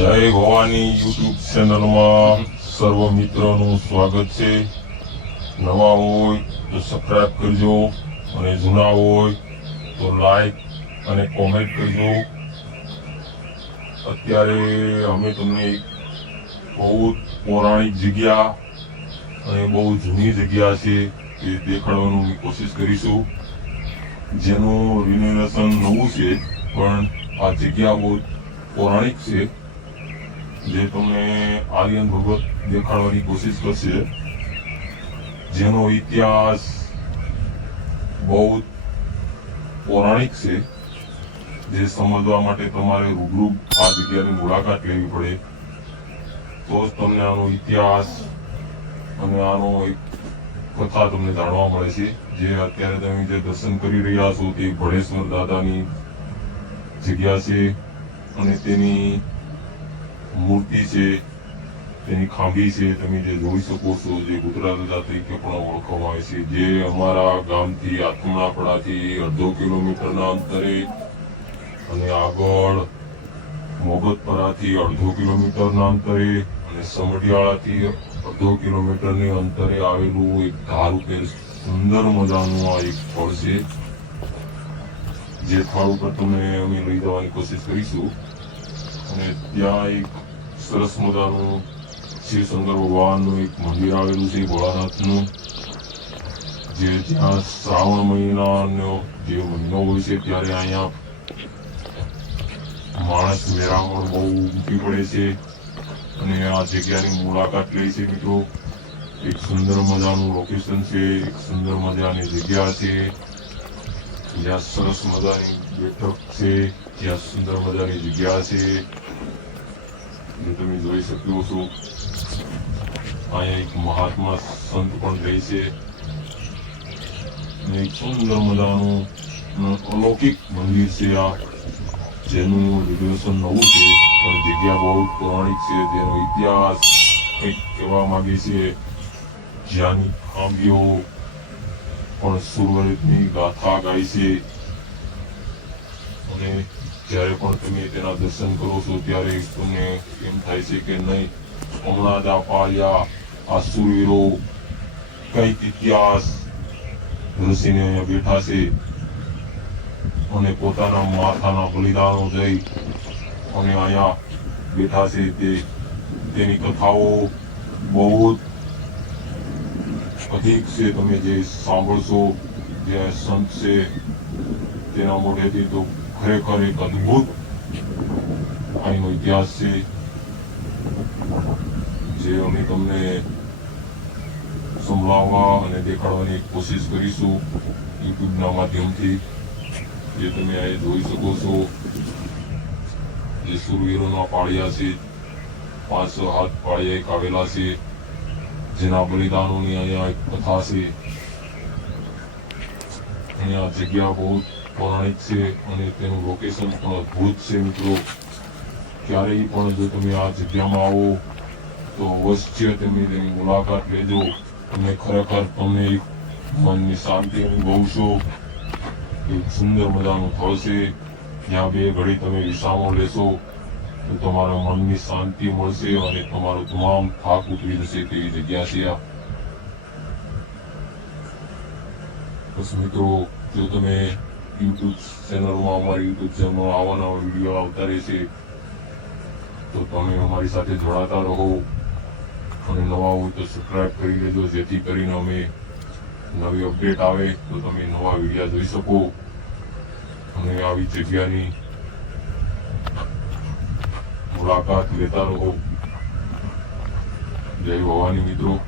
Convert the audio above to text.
જય ભવાની યુટ્યુબ ચેનલમાં સર્વ મિત્રોનું સ્વાગત છે. નવા હોય તો સબસ્ક્રાઇબ કરજો અને જૂના હોય તો લાઈક અને કોમેન્ટ કરજો. અત્યારે અમે તમને એક બહુ પૌરાણિક જગ્યા અને બહુ જૂની જગ્યા છે એ દેખાડવાની કોશિશ કરીશું, જેનું રિનોવેશન નવું છે, પણ આ જગ્યા બહુ પૌરાણિક છે, જે તમને આર્યન ભગત દેખાડવાની કોશિશ કરશે, જેનો ઇતિહાસ બહુ પૌરાણિક છે. જે સમજવા માટે તમારે રૂબરૂ આ જગ્યાની મુલાકાત લેવી પડે, તો જ તમને આનો ઇતિહાસ અને આનો એક કથા તમને જાણવા મળે છે. જે અત્યારે તમે જે દર્શન કરી રહ્યા છો તે ભણેશ્વર દાદાની જગ્યા છે, અને તેની મૂર્તિ છે, તેની ખાંભી છે, તમે જે જોઈ શકો છો, જે ગુજરાત દાદા તરીકે પણ ઓળખવામાં આવે છે. જે અમારા ગામથી આત્મણાપડાથી 1.5 કિલોમીટરના અંતરે અને આગળ મોગતપરાથી 1.5 કિલોમીટરના અંતરે અને સમઢિયાળાથી 1.5 કિલોમીટરની અંતરે આવેલું એક ધાર ઉપર સુંદર મજાનું આ એક સ્થળ છે. જે સ્થળ ઉપર તમને અમે લઈ જવાની કોશિશ કરીશું. અને ત્યાં એક સરસ મજાનું શિવ શંકર ભગવાનનું એક મંદિર આવેલું છે, ભોળાનાથનું. જે જ્યાં શ્રાવણ મહિનાનો જે મહિનો હોય છે ત્યારે અહીંયા માણસ મેળામણ બહુ ઉમટી પડે છે, અને આ જગ્યાની મુલાકાત લે છે મિત્રો. એક સુંદર મજાનું લોકેશન છે, એક સુંદર મજાની જગ્યા છે, જ્યાં સરસ મજાની બેઠક છે, જ્યાં સુંદર મજાની જગ્યા છે, જે તમે જોઈ શકો છો. અહીંયા એક મહાત્મા સંત પણ રહે છે, અને એક સુંદર મજાનું અલૌકિક મંદિર છે આ, જેનું રિનોવેશન નવું છે, પણ જગ્યા બહુ પૌરાણિક છે. જેનો ઇતિહાસ કંઈક કહેવા માંગે છે, જ્યાંની ખાંભીઓ પણ સુરવરિતની ગાથા ગાય છે. અને જ્યારે પણ તમે તેના દર્શન કરો છો ત્યારે તમને એમ થાય છે કે નહીં, હમણાં જ આ પાળ્યા આ સુરવીરો કંઈક ઇતિહાસ રસીને અહીંયા બેઠા છે, અને પોતાના માથાના બલિદાનો દઈ અને અહીંયા બેઠા છે. તેની કથાઓ બહુ અધિક છે. તમે જે સાંભળશો, જે સંત છે તેના મોઢેથી, તો ખરેખર એક અદ્ભુત અહીંનો ઇતિહાસ છે, જે અમે તમને સંભળાવવા અને દેખાડવાની કોશિશ કરીશું યુટ્યુબના માધ્યમથી. જે તમે અહીં જોઈ શકો છો, જે સુરવીરોના પાળિયા છે, 500 હાથ પાળિયા એક આવેલા છે, જેના બલિદાનોની અહીંયા એક કથા છે. અહીંયા જગ્યા બહુ પૌરાણિક છે, અને તેનું લોકેશન પણ અદ્ભુત છે મિત્રો. ક્યારેય પણ જો તમે આ જગ્યામાં આવો તો અવશ્ય તમે તેની મુલાકાત લેજો. અને ખરેખર તમને એક મનની શાંતિ અનુભવશો. એક સુંદર મજાનું સ્થળ છે, જ્યાં બે ઘડી તમે વિશ્રામો લેશો તો તમારા મનની શાંતિ મળશે, અને તમારો તમામ થાક ઉતરી જશે તેવી જગ્યા છે આ. બસ મિત્રો, જો તમે યુટ્યુબ ચેનલમાં, અમારી યુટ્યુબ ચેનલમાં આવા નવા વિડીયો આવતા રહેશે, તો તમે અમારી સાથે જોડાતા રહો. અને નવા હોય તો સબસ્ક્રાઇબ કરી લેજો, જેથી કરીને અમે નવી અપડેટ આવે તો તમે નવા વિડીયો જોઈ શકો, અને આવી જગ્યાની મુલાકાત લેતા રહો. જય ભવાની મિત્રો.